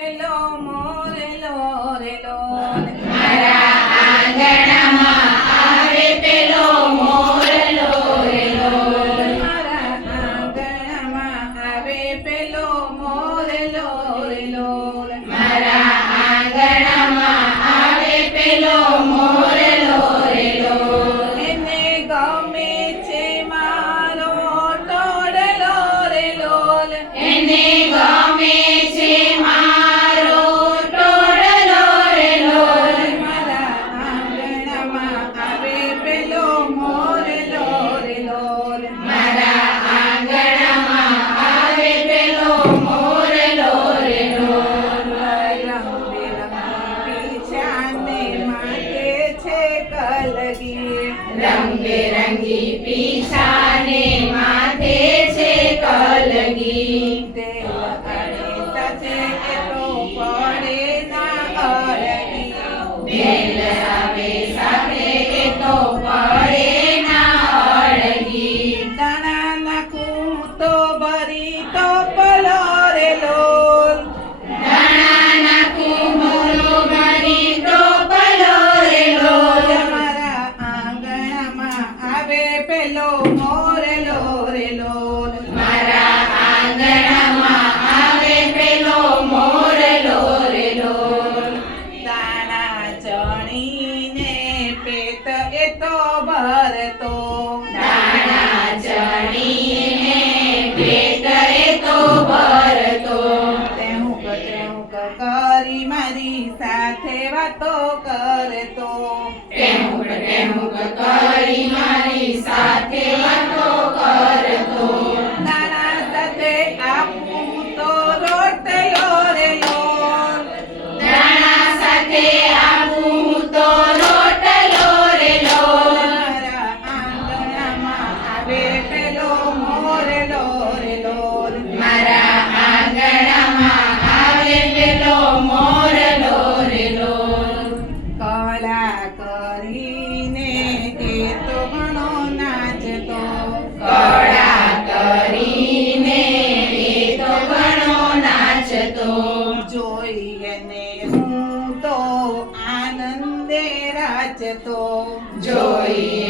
રેલો મોરેલો રેલો पलगी रंग बिरंगी पीछा પેલો મોરેલો રેલો મારા આંગણામાં આવે પેલો મોરલો રેલો દાણા ચણીને પેટ એ તો ભરતો. દાણા ચણીને પેટ એ તો ભરતો. તેહું ક તેહું કરી મારી સાથે વાતો કરતો. ટેહુક ટેહુક મારા આંગણામાં આવે પેલો મોરલો રેલો. કળા કરીને કે તો ઘણો નાચતો. કળા કરીને તો ઘણો નાચતો. જોઈને હું તો આનંદે રાચતો. જોઈ